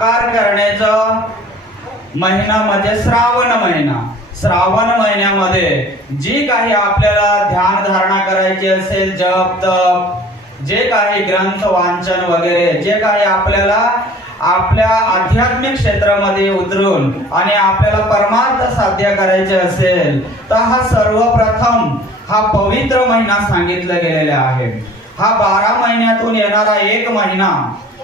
Car करण्याचा महिना म्हणजे श्रावण महिना. श्रावण महिन्यामध्ये जी काही आपल्याला ध्यान धारणा करायची असेल, जप तप, जे काही ग्रंथ वाचन वगैरे, जे काही आपल्याला आपल्या आध्यात्मिक क्षेत्रामध्ये उतरून आणि आपल्याला परमार्थ साध्य करायचे असेल तर हा सर्वप्रथम हा पवित्र महिना सांगितला गेलेला आहे. हा 12 महिन्यातून येणारा एक महिना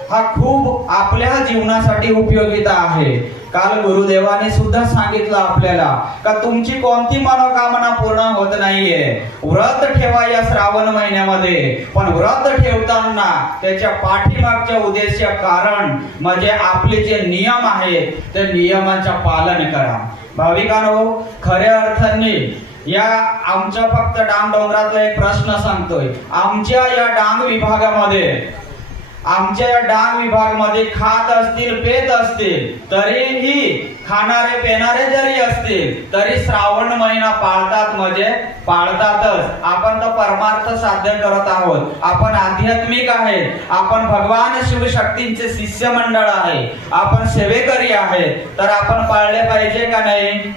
हा खूप आपल्या जीवनासाठी उपयोगिता आहे. काल गुरुदेवाने सुद्धा सांगितलं आपल्याला का तुमची कोणती मनोकामना पूर्ण होत नाहीये, व्रत ठेवा या श्रावण महिन्यामध्ये. पण व्रत ठेवताना त्याच्या पाठीमागच्या उद्देश कारण म्हणजे आपले जे नियम आहेत ते नियमांचे पालन करा. भाविकांनो, खऱ्या अर्थाने या आमच्या फक्त डांग डोंगरातला एक प्रश्न सांगतोय. आमच्या या डांग विभागामध्ये खात असतील, पेत असतील, तरीही खाणारे पेणारे जरी असतील तरी श्रावण महिना पाळतात म्हणजे पाळतातच. आपण तर परमार्थ साध्य करत आहोत, आपण आध्यात्मिक आहेत, आपण भगवान शिवशक्तींचे शिष्यमंडळ आहे, आपण सेवेकरी आहेत, तर आपण पाळले पाहिजे का नाही?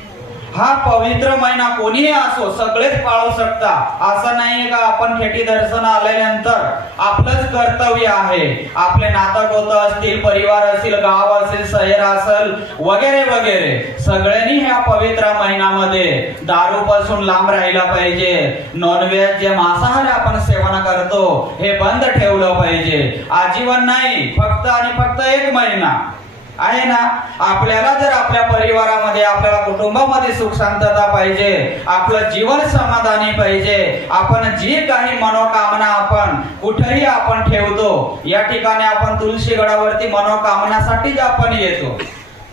हा पवित्र महिना कोणीही असो सगळेच पाळू शकता. असं नाहीये का आपण खेटी दर्शन आल्यानंतर आपलंच कर्तव्य आहे. आपले नातं असतील, परिवार असेल, गाव असेल, शहर असेल, वगैरे वगैरे सगळ्यांनी ह्या पवित्र महिन्यामध्ये दारू पासून लांब राहिला पाहिजे. नॉनव्हेज जे मांसाहार आपण सेवन करतो हे बंद ठेवलं पाहिजे. आजीवन नाही, फक्त आणि फक्त एक महिना आहे ना. आपल्याला जर आपल्या परिवारामध्ये, आपल्याला कुटुंबामध्ये सुख शांतता पाहिजे, आपलं जीवन समाधानी पाहिजे, आपण जी काही मनोकामना आपण कुठेही आपण ठेवतो, या ठिकाणी आपण तुळशी गडावरती मनोकामनासाठीच आपण येतो.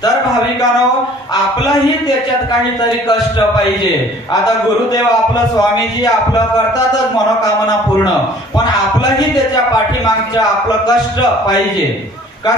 तर भाविकांनो, आपलंही त्याच्यात काहीतरी कष्ट पाहिजे. आता गुरुदेव आपलं स्वामीजी आपलं करतातच मनोकामना पूर्ण, पण आपलंही त्याच्या पाठीमागच्या आपलं कष्ट पाहिजे का?